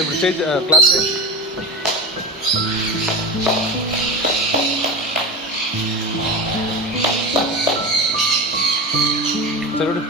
ఇప్పుడు stage class చదువు.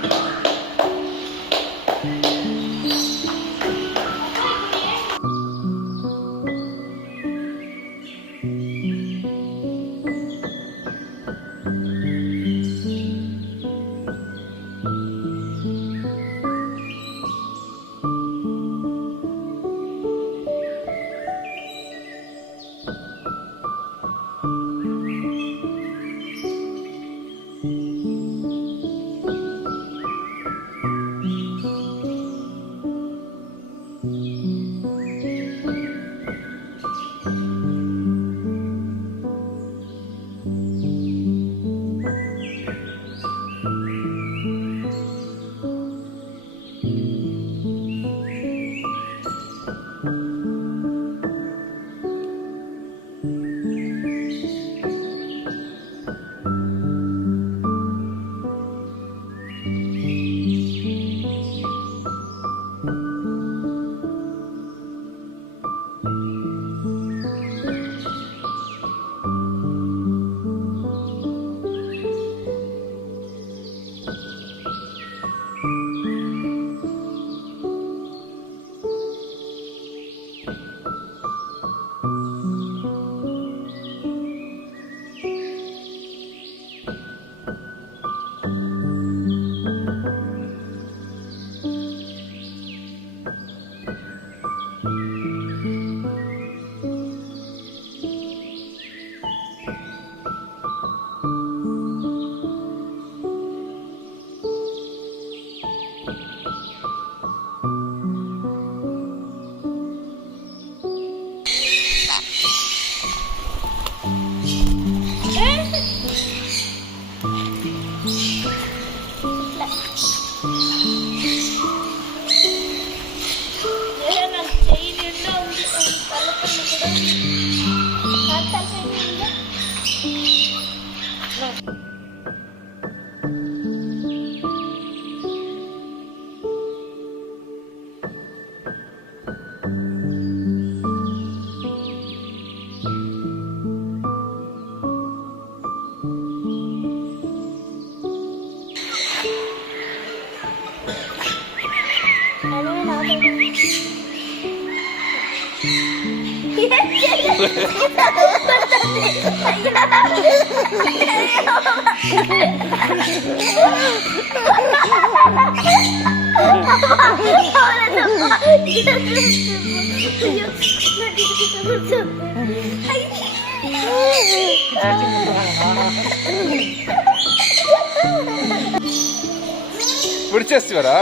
విడిచేస్తారా?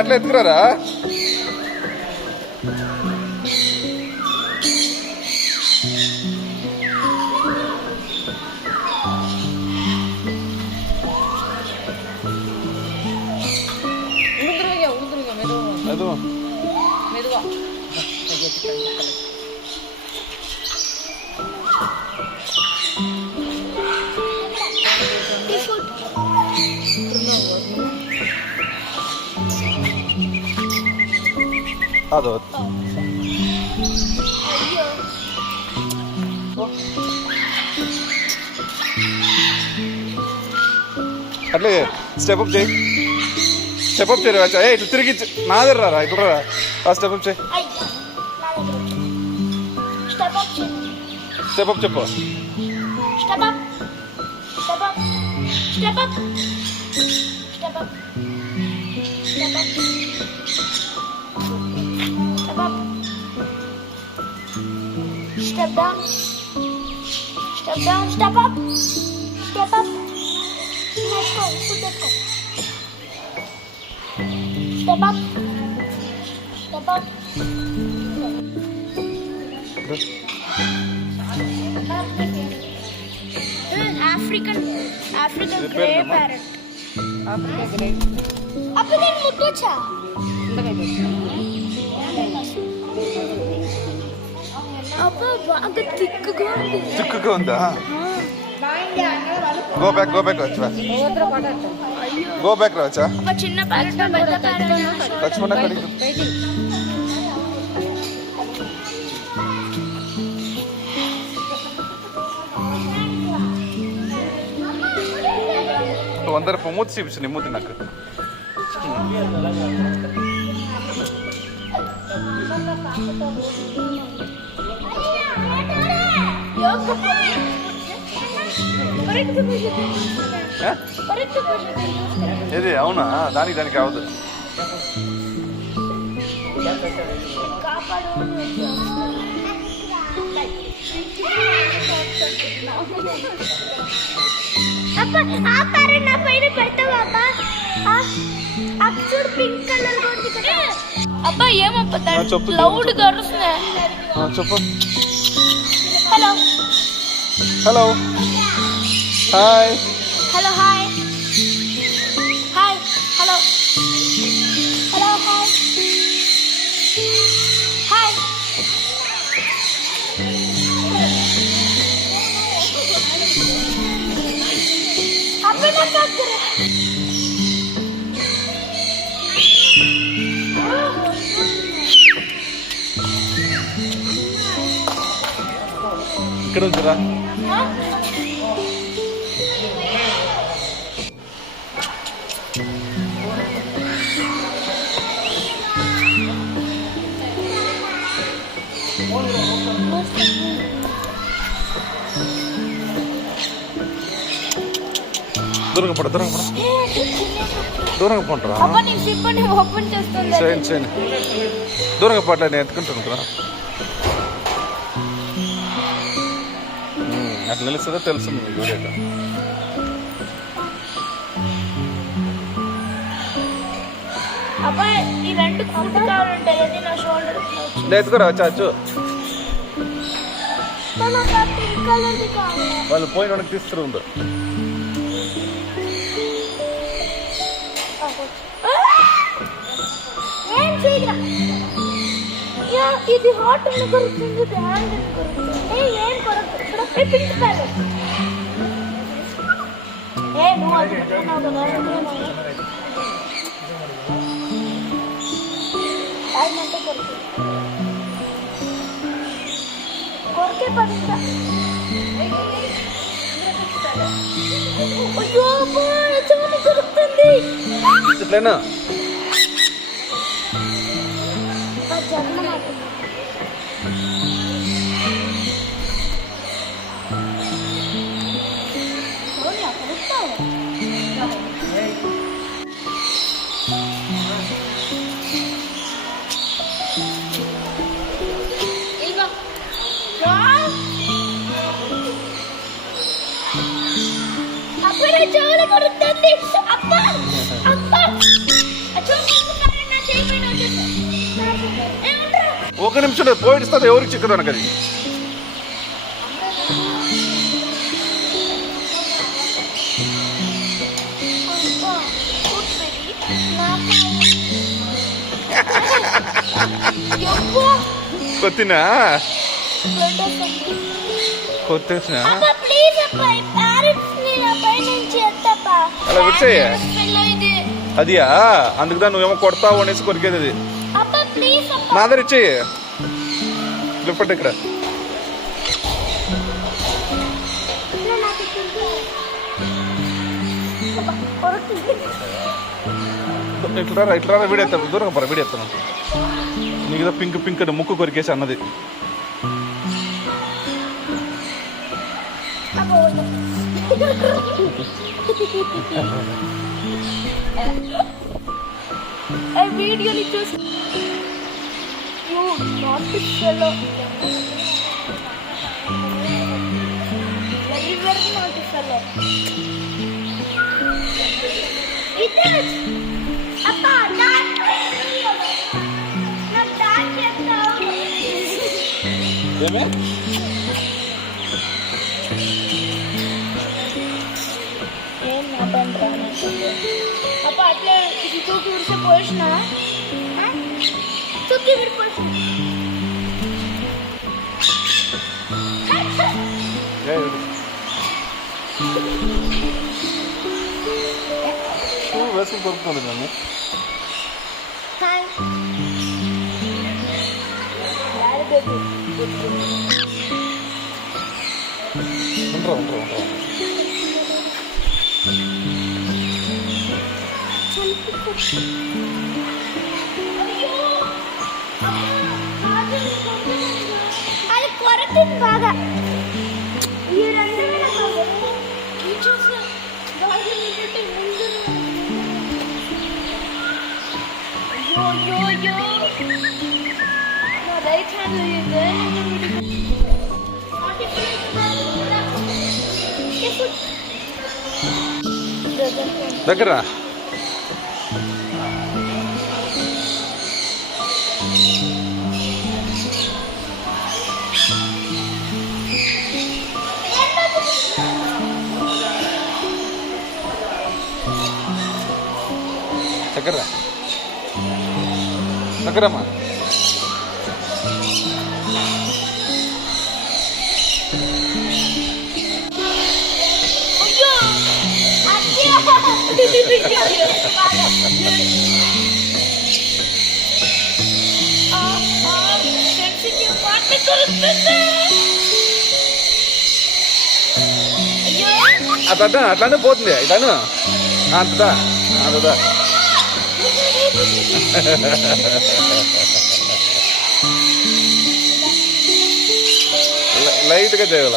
అట్లా ఎత్తుకురారా? మెదువా അതോ అట్లే స్టెప్ అప్ చేయి. స్టెప్ అప్ చేయరా? ఇట్లా తిరిగి నా దగ్గర రా. ఇక్కడ రా. ఆ స్టెప్ అప్ చేయి. స్టెప్ అప్ చెప్పు. Step down. Step down. Step up. Step up. Let's go. Let's go. Step up. Step up. African grey parrot. African grey. Apa ni mutu cha? అబ్బా బాగా తిక్కుగా ఉంది. చిక్కుగా ఉందా? గో బ్యాక్ వచ్చా, go back రావచ్చా? అబ్బా చిన్న ప్యాకెట్ పెద్ద ప్యాకెట్ లక్ష్మణ కడిగి ಒಂದರ ಮೂತಿ ಸಿಬಿಸಿ ನಿಮ್ಮ ಮೂತಿ ನಾಕ ఇది అవునా? దానికి అవదు. అబ్బా ఏమప్ప లౌడ్ గరుస్తున్నా. చెప్పు. Hello hello hi hello hi hi hello hello hi hi. అబ్బా నాకు ఇక్కడ ఉంచురా. దూరంగా పడ దూరంగా పంటరా. ఓపెన్ చేస్తుంది. చేయండి దూరంగా పడలే, నేను ఎత్తుకుంటాను కదా. అట్లా నిలుస్తుందో తెలుస్తుంది మీకు వీడియో. అబ్బాయి ఈ రెండు ఫుడ్ కావాలంటే నా షోల్డర్ ఎత్తుకురా చాచు. వాళ్ళు పోయిన వాడికి తీసుకురు. ఇది హాట్ అని కొరుకుతుంది, హ్యాండ్ అని కొరుకుతుంది. ఏం కొరకుతుంది? Pink packet. నువ్వు అది పెట్టుకున్నావు కదా, ఆయనంటే కొరుకు కొరికే పడిందా? అయ్యో చాలా కొరుకుతుంది. ఇట్లనా చాలా కొరుకుతుంది. ఒక నిమిషం పోయిస్తుంది. ఎవరికి చిక్కదు అనక అది. కొత్తినా కొత్తేసిన అలా విడిచేయ. అదియా అందుకుదా నువ్వేమో కొడతావు అనేసి కొరికేది. అది నా దగ్గర ఇచ్చేయి. లిఫ్ట్ ఇక్కడ ఇట్లా వీడేస్తాను. దూరంగా పర వీడేస్తాను. నీకు పింక్ అని ముక్కు కొరికేసి అన్నది. వీడియోని చూసి వెరీ నాట్ ఫెలో. ఏమే ఏం నా పని రానంటుంది. అప్ప అట్లా తూకి విడిసే పోయినా తూకి విడిపోయి వేసుకుని కొరుకుతుంది నన్ను. హాయ్ డాడీ బేబీ ఉండరా ఉండరా ఉండరా. అది కొరటింది బాగా. ఈ 2000 ఈ చూసి గాజులు పెట్టి ముందు అయ్యో నా రైట్ హ్యాండ్ దగ్గర దగ్గర దగ్గరమ్మా. అట్లా అట్లానే పోతుంది ఇట్లాను అంతదా అంతదా. లైట్గా చేయాల.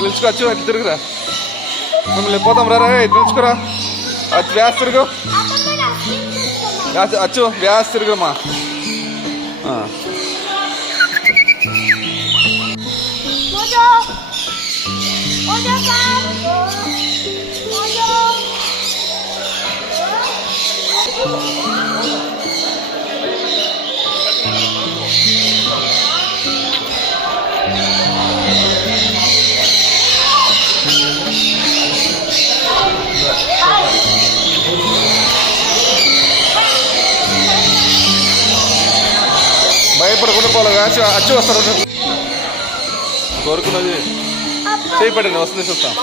పిలుచుకోవచ్చు అట్లా తిరుగురా. మిమ్మల్ని పోతాం రా పిలుచుకురా. అది వ్యాస్ తిరుగు అచ్చు వ్యాస్ తిరుగుమా. భయపడకుండా పోలే అచ్చు వస్తారు. కోరుకున్నది చేయపడండి వస్తుంది చూస్తాం.